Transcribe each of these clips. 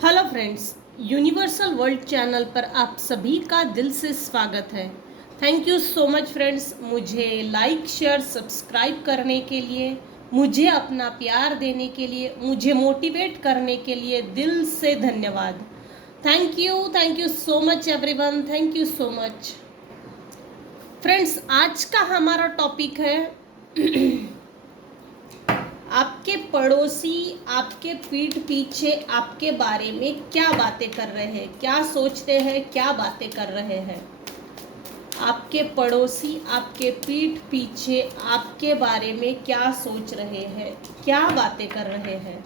Hello friends, universal world channel पर आप सभी का दिल से स्वागत है। Thank you so much friends, मुझे लाइक शेयर सब्सक्राइब करने के लिए, मुझे अपना प्यार देने के लिए, मुझे मोटिवेट करने के लिए दिल से धन्यवाद। Thank you so much everyone, thank you so much friends. आज का हमारा टॉपिक है आपके पड़ोसी आपके पीठ पीछे आपके बारे में क्या बातें कर रहे हैं, क्या सोचते हैं, क्या बातें कर रहे हैं। आपके पड़ोसी आपके पीठ पीछे आपके बारे में क्या सोच रहे हैं, क्या बातें कर रहे हैं।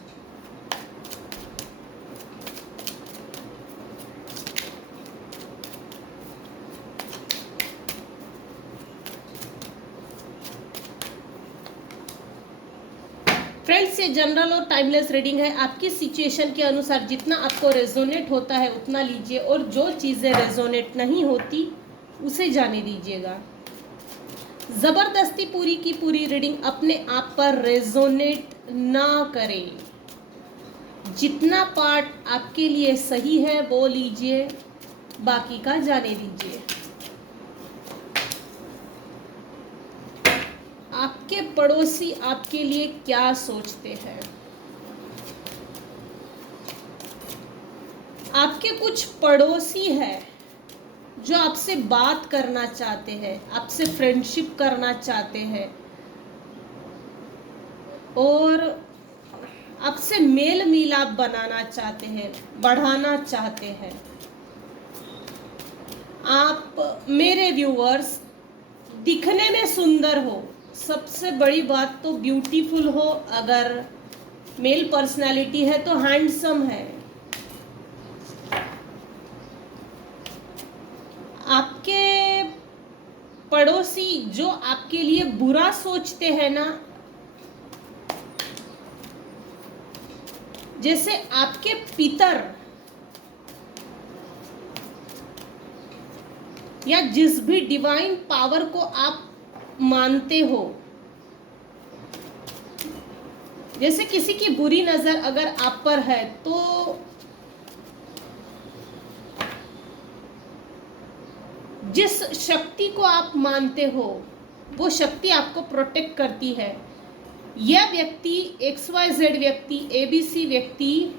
फ्रेंड्स, ये जनरल और टाइमलेस रीडिंग है। आपकी सिचुएशन के अनुसार जितना आपको रेजोनेट होता है उतना लीजिए, और जो चीज़ें रेजोनेट नहीं होती उसे जाने दीजिएगा। जबरदस्ती पूरी की पूरी रीडिंग अपने आप पर रेजोनेट ना करें। जितना पार्ट आपके लिए सही है वो लीजिए, बाकी का जाने दीजिए। आपके पड़ोसी आपके लिए क्या सोचते हैं। आपके कुछ पड़ोसी हैं जो आपसे बात करना चाहते हैं, आपसे फ्रेंडशिप करना चाहते हैं और आपसे मेल मिलाप बनाना चाहते हैं, बढ़ाना चाहते हैं। आप मेरे व्यूअर्स दिखने में सुंदर हो, सबसे बड़ी बात तो ब्यूटीफुल हो। अगर मेल पर्सनालिटी है तो हैंडसम है। आपके पड़ोसी जो आपके लिए बुरा सोचते हैं ना, जैसे आपके पितर या जिस भी डिवाइन पावर को आप मानते हो, जैसे किसी की बुरी नजर अगर आप पर है तो जिस शक्ति को आप मानते हो वो शक्ति आपको प्रोटेक्ट करती है। यह व्यक्ति XYZ व्यक्ति, ABC व्यक्ति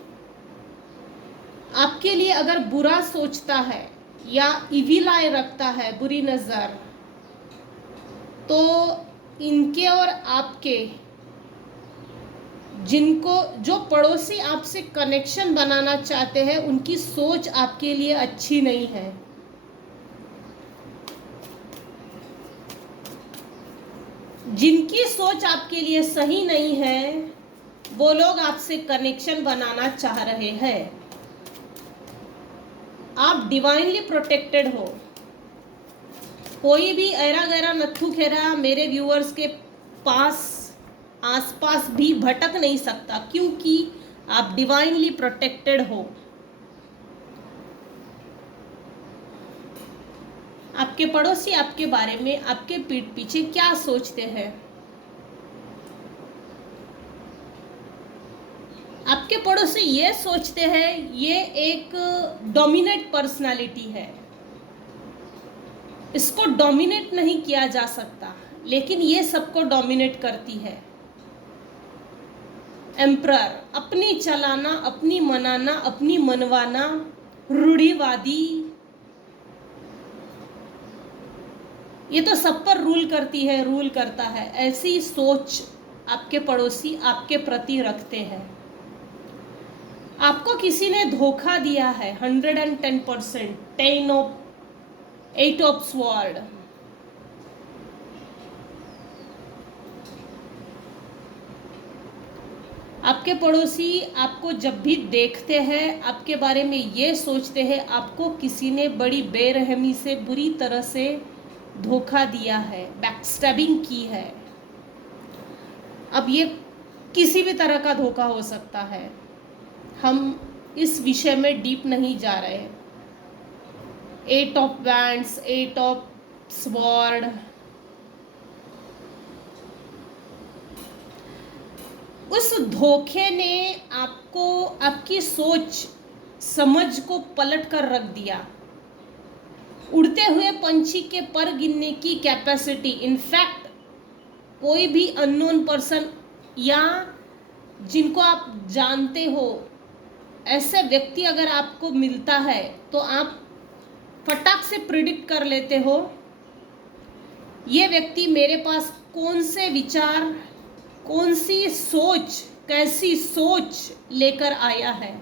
आपके लिए अगर बुरा सोचता है या इविल आई रखता है, बुरी नजर, तो इनके और आपके जिनको जो पड़ोसी आपसे कनेक्शन बनाना चाहते हैं उनकी सोच आपके लिए अच्छी नहीं है। जिनकी सोच आपके लिए सही नहीं है वो लोग आपसे कनेक्शन बनाना चाह रहे हैं। आप डिवाइनली प्रोटेक्टेड हो। कोई भी ऐरा गैरा नत्थु खेरा मेरे व्यूअर्स के पास आसपास भी भटक नहीं सकता, क्योंकि आप डिवाइनली प्रोटेक्टेड हो। आपके पड़ोसी आपके बारे में आपके पीठ पीछे क्या सोचते हैं। आपके पड़ोसी ये सोचते हैं ये एक डोमिनेट पर्सनालिटी है, इसको डोमिनेट नहीं किया जा सकता, लेकिन ये सबको डोमिनेट करती है। एम्परर, अपनी चलाना, अपनी मनाना, अपनी मनवाना, रूढ़िवादी, ये तो सब पर रूल करती है, रूल करता है। ऐसी सोच आपके पड़ोसी आपके प्रति रखते हैं। आपको किसी ने धोखा दिया है 110%। 8 ऑफ स्वॉर्ड, आपके पड़ोसी आपको जब भी देखते हैं आपके बारे में ये सोचते हैं आपको किसी ने बड़ी बेरहमी से, बुरी तरह से धोखा दिया है, बैकस्टैबिंग की है। अब ये किसी भी तरह का धोखा हो सकता है, हम इस विषय में डीप नहीं जा रहे। 8 ऑफ वैंड्स, 8 ऑफ स्वॉर्ड, उस धोखे ने आपको, आपकी सोच समझ को पलट कर रख दिया। उड़ते हुए पंछी के पर गिनने की कैपेसिटी, इनफैक्ट कोई भी अननोन पर्सन या जिनको आप जानते हो ऐसे व्यक्ति अगर आपको मिलता है तो आप फटाक से प्रिडिक्ट कर लेते हो ये व्यक्ति मेरे पास कौन से विचार, कौन सी सोच, कैसी सोच लेकर आया है।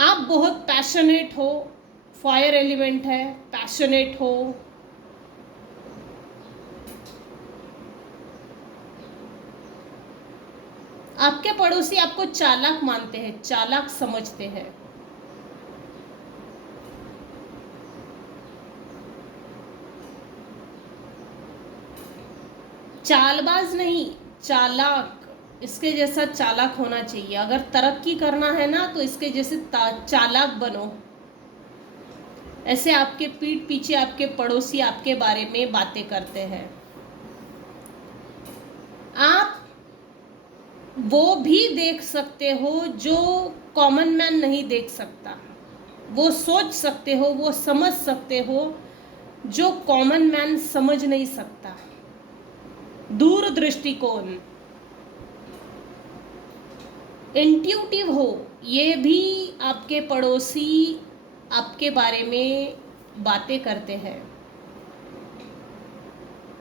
आप बहुत पैशनेट हो, फायर एलिमेंट है, पैशनेट हो, आपके पड़ोसी आपको चालाक मानते हैं, चालाक समझते हैं। चालबाज नहीं, चालाक, इसके जैसा चालाक होना चाहिए। अगर तरक्की करना है ना तो इसके जैसे चालाक बनो। ऐसे आपके पीठ पीछे आपके पड़ोसी आपके बारे में बातें करते हैं। आप वो भी देख सकते हो जो कॉमन मैन नहीं देख सकता। वो सोच सकते हो, वो समझ सकते हो जो कॉमन मैन समझ नहीं सकता। दूर दृष्टिकोण, इंट्यूटिव हो, ये भी आपके पड़ोसी आपके बारे में बातें करते हैं।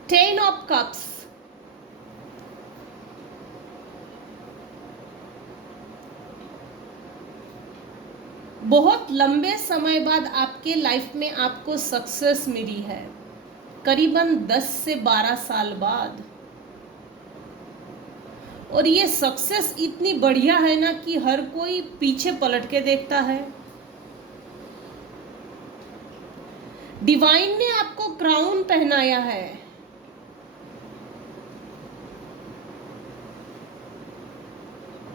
10 ऑफ कप्स, बहुत लंबे समय बाद आपके लाइफ में आपको सक्सेस मिली है, करीबन 10 से 12 साल बाद। और ये सक्सेस इतनी बढ़िया है ना कि हर कोई पीछे पलट के देखता है। डिवाइन ने आपको क्राउन पहनाया है।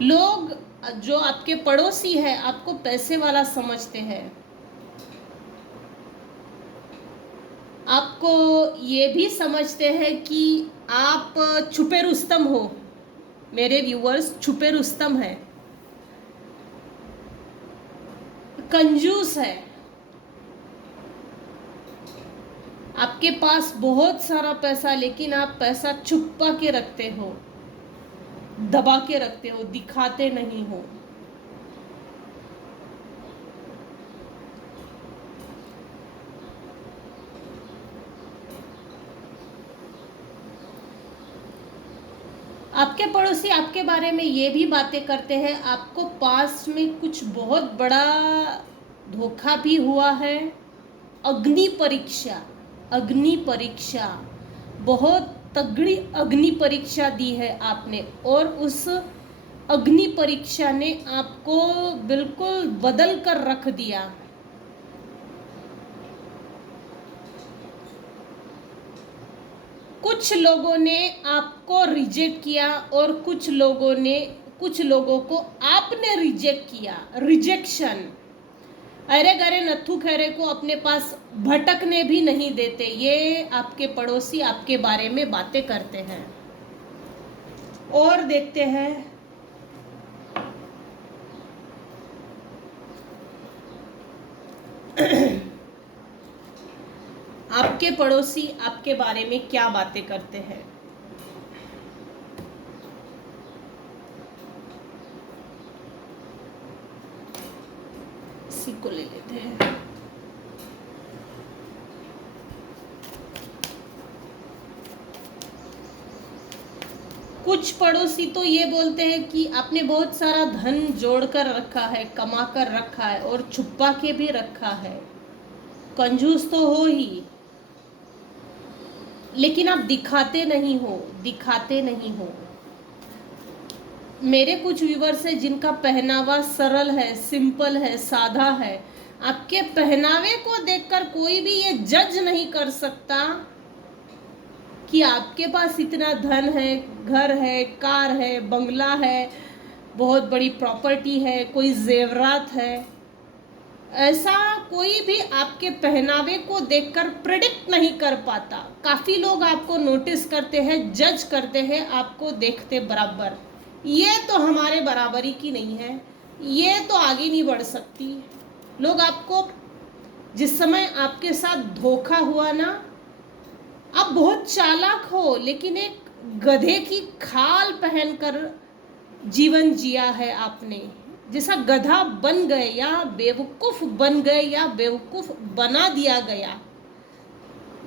लोग जो आपके पड़ोसी है आपको पैसे वाला समझते हैं। आपको ये भी समझते हैं कि आप छुपे रुस्तम हो। मेरे व्यूअर्स छुपे रुस्तम है, कंजूस है। आपके पास बहुत सारा पैसा, लेकिन आप पैसा छुपा के रखते हो, दबा के रखते हो, दिखाते नहीं हो। आपके पड़ोसी आपके बारे में ये भी बातें करते हैं आपको पास्ट में कुछ बहुत बड़ा धोखा भी हुआ है। अग्नि परीक्षा, अग्नि परीक्षा, बहुत तगड़ी अग्नि परीक्षा दी है आपने, और उस अग्नि परीक्षा ने आपको बिल्कुल बदल कर रख दिया। कुछ लोगों ने आपको रिजेक्ट किया और कुछ लोगों को आपने रिजेक्ट किया। रिजेक्शन, अरे गरे नथु खैरे को अपने पास भटकने भी नहीं देते। ये आपके पड़ोसी आपके बारे में बातें करते हैं। और देखते हैं आपके पड़ोसी आपके बारे में क्या बातें करते हैं। इसी को ले लेते हैं। कुछ पड़ोसी तो ये बोलते हैं कि आपने बहुत सारा धन जोड़ कर रखा है, कमा कर रखा है और छुपा के भी रखा है। कंजूस तो हो ही, लेकिन आप दिखाते नहीं हो, दिखाते नहीं हो। मेरे कुछ व्यूवर्स हैं जिनका पहनावा सरल है, सिंपल है, सादा है। आपके पहनावे को देखकर कोई भी ये जज नहीं कर सकता कि आपके पास इतना धन है, घर है, कार है, बंगला है, बहुत बड़ी प्रॉपर्टी है, कोई जेवरात है। ऐसा कोई भी आपके पहनावे को देखकर प्रेडिक्ट नहीं कर पाता। काफ़ी लोग आपको नोटिस करते हैं, जज करते हैं आपको देखते बराबर, ये तो हमारे बराबरी की नहीं है, ये तो आगे नहीं बढ़ सकती। लोग आपको, जिस समय आपके साथ धोखा हुआ ना, आप बहुत चालाक हो लेकिन एक गधे की खाल पहनकर जीवन जिया है आपने। जैसा गधा बन गए या बेवकूफ बन गए या बेवकूफ बना दिया गया।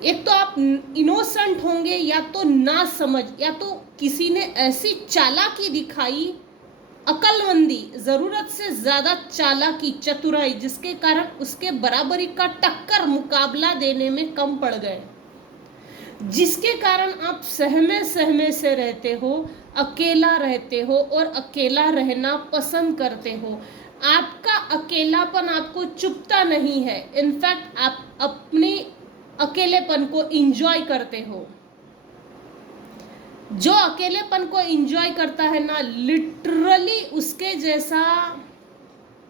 एक तो आप इनोसेंट होंगे या तो ना समझ, या तो किसी ने ऐसी चालाकी दिखाई, अकलमंदी, जरूरत से ज्यादा चालाकी, चतुराई, जिसके कारण उसके बराबरी का टक्कर मुकाबला देने में कम पड़ गए, जिसके कारण आप सहमे सहमे से रहते हो, अकेला रहते हो और अकेला रहना पसंद करते हो। आपका अकेलापन आपको चुभता नहीं है, इनफैक्ट आप अपने अकेलेपन को एंजॉय करते हो। जो अकेलेपन को एंजॉय करता है ना, लिटरली उसके जैसा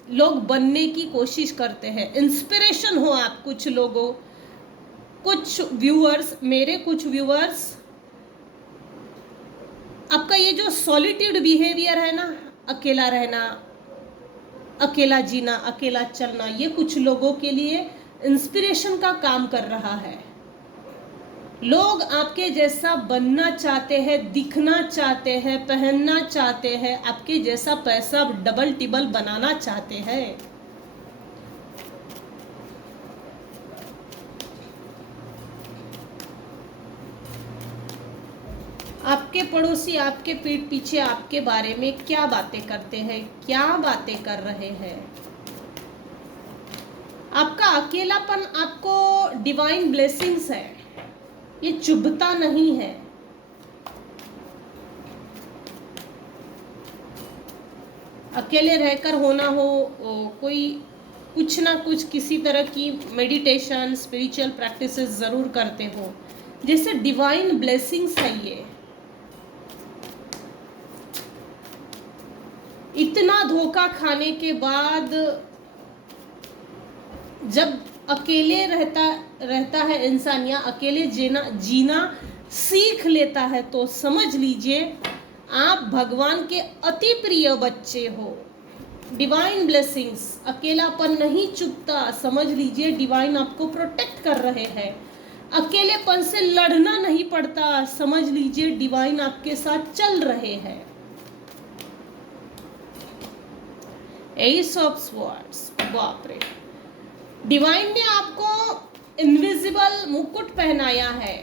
लोग बनने की कोशिश करते हैं। इंस्पिरेशन हो आप कुछ लोगों, कुछ व्यूअर्स, मेरे कुछ व्यूअर्स, आपका ये जो सॉलिट्यूड बिहेवियर है ना, अकेला रहना, अकेला जीना, अकेला चलना, ये कुछ लोगों के लिए इंस्पिरेशन का काम कर रहा है। लोग आपके जैसा बनना चाहते हैं, दिखना चाहते हैं, पहनना चाहते हैं, आपके जैसा पैसा डबल टिबल बनाना चाहते हैं। आपके पड़ोसी आपके पीठ पीछे आपके बारे में क्या बातें करते हैं, क्या बातें कर रहे हैं। आपका अकेलापन आपको डिवाइन ब्लेसिंग्स है, ये चुभता नहीं है। अकेले रहकर होना हो, कोई कुछ ना कुछ किसी तरह की मेडिटेशन, स्पिरिचुअल प्रैक्टिसेस जरूर करते हो, जैसे डिवाइन ब्लेसिंग्स है ये। इतना धोखा खाने के बाद जब अकेले रहता है इंसान, या अकेले जीना सीख लेता है, तो समझ लीजिए आप भगवान के अति प्रिय बच्चे हो। डिवाइन ब्लेसिंग्स, अकेलापन नहीं चुभता, समझ लीजिए डिवाइन आपको प्रोटेक्ट कर रहे हैं। अकेलेपन से लड़ना नहीं पड़ता, समझ लीजिए डिवाइन आपके साथ चल रहे हैं। एस ऑफ स्वॉर्ड्स, बाप रे, डिवाइन ने आपको इनविजिबल मुकुट पहनाया है।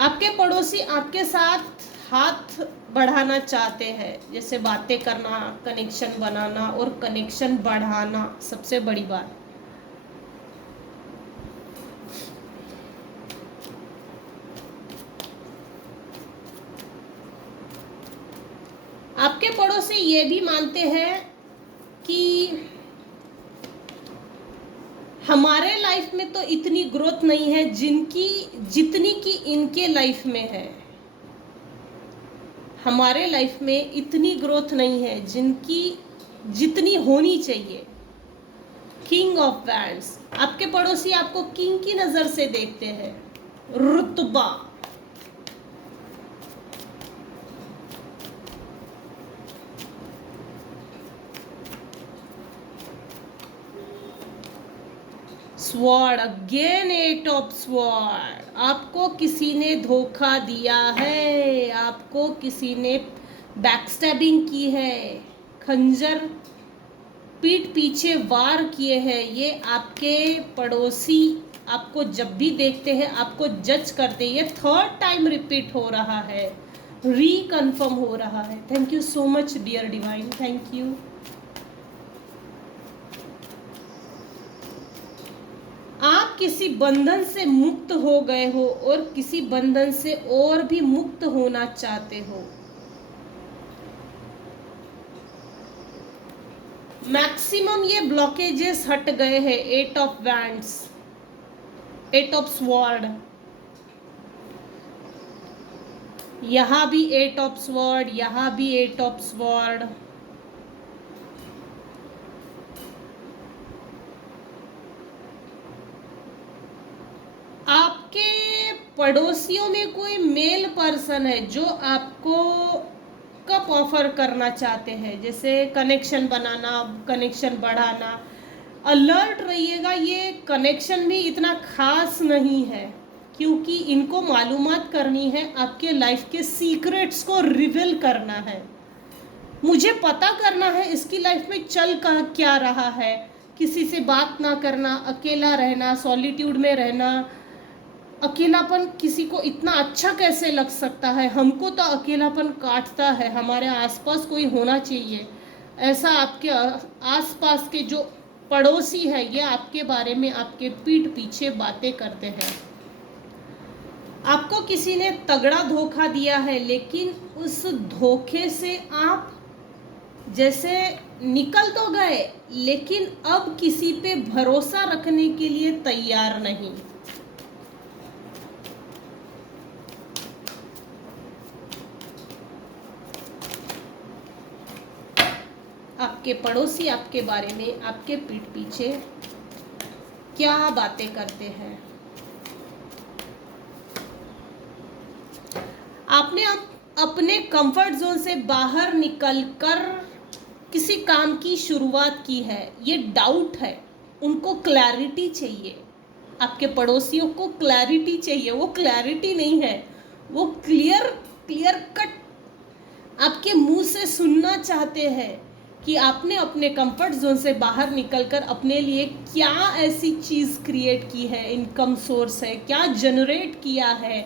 आपके पड़ोसी आपके साथ हाथ बढ़ाना चाहते हैं, जैसे बातें करना, कनेक्शन बनाना और कनेक्शन बढ़ाना, सबसे बड़ी बात। आपके पड़ोसी ये भी मानते हैं कि हमारे लाइफ में तो इतनी ग्रोथ नहीं है जितनी कि इनके लाइफ में है। हमारे लाइफ में इतनी ग्रोथ नहीं है जितनी होनी चाहिए। किंग ऑफ वैंड्स, आपके पड़ोसी आपको किंग की नजर से देखते हैं। रुतबा, sword, again eight of sword, आपको किसी ने धोखा दिया है, आपको किसी ने बैकस्टैबिंग की है, खंजर पीठ पीछे वार किए हैं। ये आपके पड़ोसी आपको जब भी देखते हैं आपको जज करते हैं। ये थर्ड टाइम रिपीट हो रहा है, रीकन्फर्म हो रहा है। Thank you so much dear divine, thank you. आप किसी बंधन से मुक्त हो गए हो और किसी बंधन से और भी मुक्त होना चाहते हो। मैक्सिमम ये ब्लॉकेजेस हट गए हैं। Eight of wands, eight of sword, यहां भी एट ऑफ स्वॉर्ड, यहां भी एट ऑफ स्वॉर्ड। आपके पड़ोसियों में कोई मेल पर्सन है जो आपको कप ऑफर करना चाहते हैं, जैसे कनेक्शन बनाना, कनेक्शन बढ़ाना। अलर्ट रहिएगा, ये कनेक्शन भी इतना खास नहीं है, क्योंकि इनको मालूमात करनी है, आपके लाइफ के सीक्रेट्स को रिवील करना है, मुझे पता करना है इसकी लाइफ में चल का क्या रहा है। किसी से बात ना करना, अकेला रहना, सॉलिट्यूड में रहना, अकेलापन किसी को इतना अच्छा कैसे लग सकता है, हमको तो अकेलापन काटता है, हमारे आसपास कोई होना चाहिए। ऐसा आपके आसपास के जो पड़ोसी है ये आपके बारे में आपके पीठ पीछे बातें करते हैं। आपको किसी ने तगड़ा धोखा दिया है, लेकिन उस धोखे से आप जैसे निकल तो गए, लेकिन अब किसी पे भरोसा रखने के लिए तैयार नहीं। आपके पड़ोसी आपके बारे में आपके पीठ पीछे क्या बातें करते हैं। आपने अपने कंफर्ट जोन से बाहर निकलकर किसी काम की शुरुआत की है, ये डाउट है, उनको क्लैरिटी चाहिए। आपके पड़ोसियों को क्लैरिटी चाहिए, वो क्लैरिटी नहीं है, वो क्लियर कट आपके मुंह से सुनना चाहते हैं कि आपने अपने कंफर्ट जोन से बाहर निकलकर अपने लिए क्या ऐसी चीज़ क्रिएट की है, इनकम सोर्स है, क्या जनरेट किया है,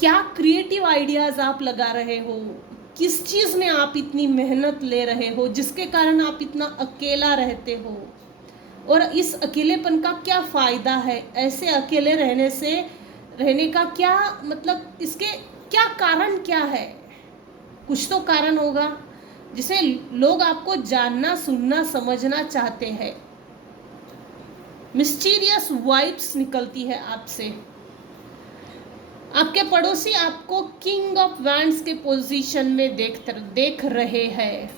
क्या क्रिएटिव आइडियाज़ आप लगा रहे हो, किस चीज़ में आप इतनी मेहनत ले रहे हो जिसके कारण आप इतना अकेला रहते हो, और इस अकेलेपन का क्या फ़ायदा है, ऐसे अकेले रहने का क्या मतलब, इसके क्या कारण क्या है। कुछ तो कारण होगा जिसे लोग आपको जानना, सुनना, समझना चाहते हैं। मिस्टीरियस वाइब्स निकलती है आपसे। आपके पड़ोसी आपको किंग ऑफ वैंड्स के पोजीशन में देख रहे हैं।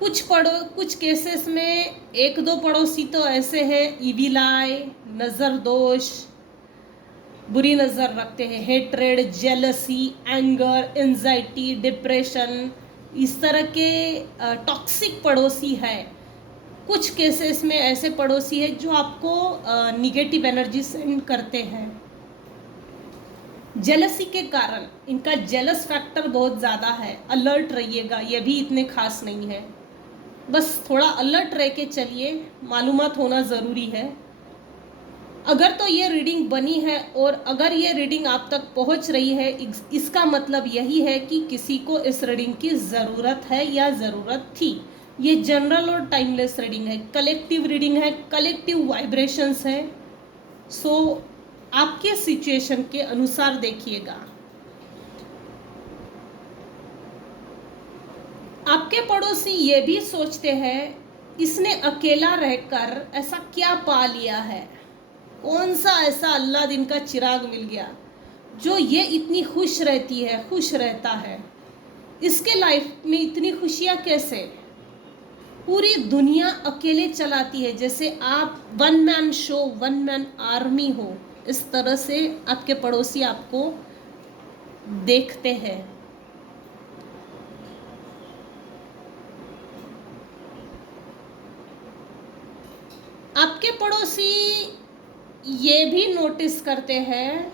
कुछ केसेस में एक दो पड़ोसी तो ऐसे हैं, इविल आई, नज़र दोष, बुरी नज़र रखते हैं, hatred, jealousy, anger, anxiety, depression, इस तरह के टॉक्सिक पड़ोसी है। कुछ केसेस में ऐसे पड़ोसी है जो आपको निगेटिव एनर्जी सेंड करते हैं। जेलसी के कारण इनका जेलस फैक्टर बहुत ज़्यादा है, अलर्ट रहिएगा, ये भी इतने खास नहीं है, बस थोड़ा अलर्ट रह के चलिए, मालूमात होना ज़रूरी है। अगर तो ये रीडिंग बनी है और अगर ये रीडिंग आप तक पहुंच रही है, इसका मतलब यही है कि किसी को इस रीडिंग की ज़रूरत है या ज़रूरत थी। ये जनरल और टाइमलेस रीडिंग है, कलेक्टिव रीडिंग है, कलेक्टिव वाइब्रेशंस है। सो आपके सिचुएशन के अनुसार देखिएगा। आपके पड़ोसी ये भी सोचते हैं इसने अकेला रहकर ऐसा क्या पा लिया है, कौन सा ऐसा अल्लाह दिन का चिराग मिल गया जो ये इतनी खुश रहती है, खुश रहता है, इसके लाइफ में इतनी खुशियाँ कैसे। पूरी दुनिया अकेले चलाती है, जैसे आप one man show, one man army हो, इस तरह से आपके पड़ोसी आपको देखते हैं। आपके पड़ोसी ये भी नोटिस करते हैं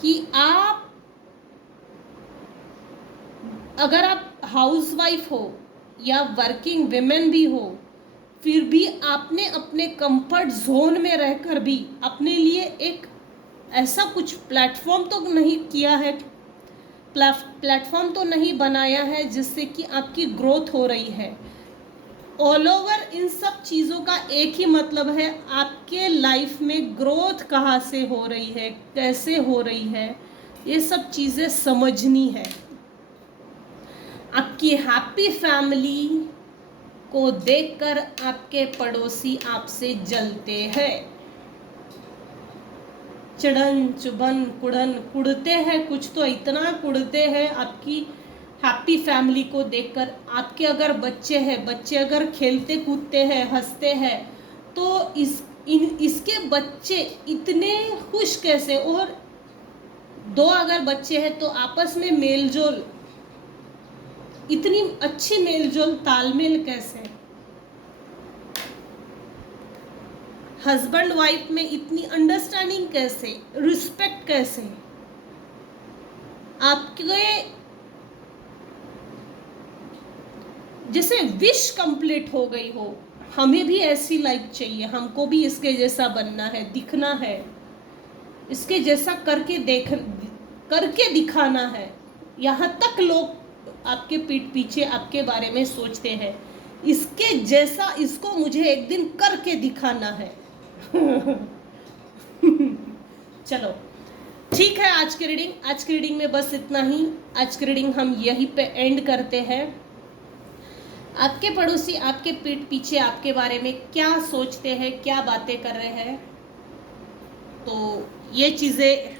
कि अगर आप हाउसवाइफ हो या वर्किंग विमेन भी हो, फिर भी आपने अपने कंफर्ट जोन में रहकर भी अपने लिए एक ऐसा कुछ प्लेटफॉर्म तो नहीं किया है, प्लेटफॉर्म तो नहीं बनाया है जिससे कि आपकी ग्रोथ हो रही है। ऑल ओवर इन सब चीज़ों का एक ही मतलब है, आपके लाइफ में ग्रोथ कहाँ से हो रही है, कैसे हो रही है, ये सब चीज़ें समझनी है। आपकी हैप्पी फैमिली को देखकर आपके पड़ोसी आपसे जलते हैं, चिड़न चुभन कुड़न कुड़ते हैं, कुछ तो इतना कुड़ते हैं आपकी हैप्पी फैमिली को देखकर। आपके अगर बच्चे हैं, बच्चे अगर खेलते कूदते हैं, हंसते हैं, तो इसके बच्चे इतने खुश कैसे, और 2 अगर बच्चे हैं तो आपस में मेलजोल, इतनी अच्छी मेलजोल तालमेल कैसे, हस्बैंड वाइफ में इतनी अंडरस्टैंडिंग कैसे, रिस्पेक्ट कैसे। आपके जैसे विश कंप्लीट हो गई हो, हमें भी ऐसी लाइफ चाहिए, हमको भी इसके जैसा बनना है, दिखना है, इसके जैसा करके दिखाना है। यहाँ तक लोग आपके पीठ पीछे आपके बारे में सोचते हैं, इसके जैसा इसको मुझे एक दिन करके दिखाना है। चलो ठीक है, आज की रीडिंग में बस इतना ही। आज की रीडिंग हम यहीं पे एंड करते हैं। आपके पड़ोसी आपके पीठ पीछे आपके बारे में क्या सोचते हैं, क्या बातें कर रहे हैं, तो ये चीज़ें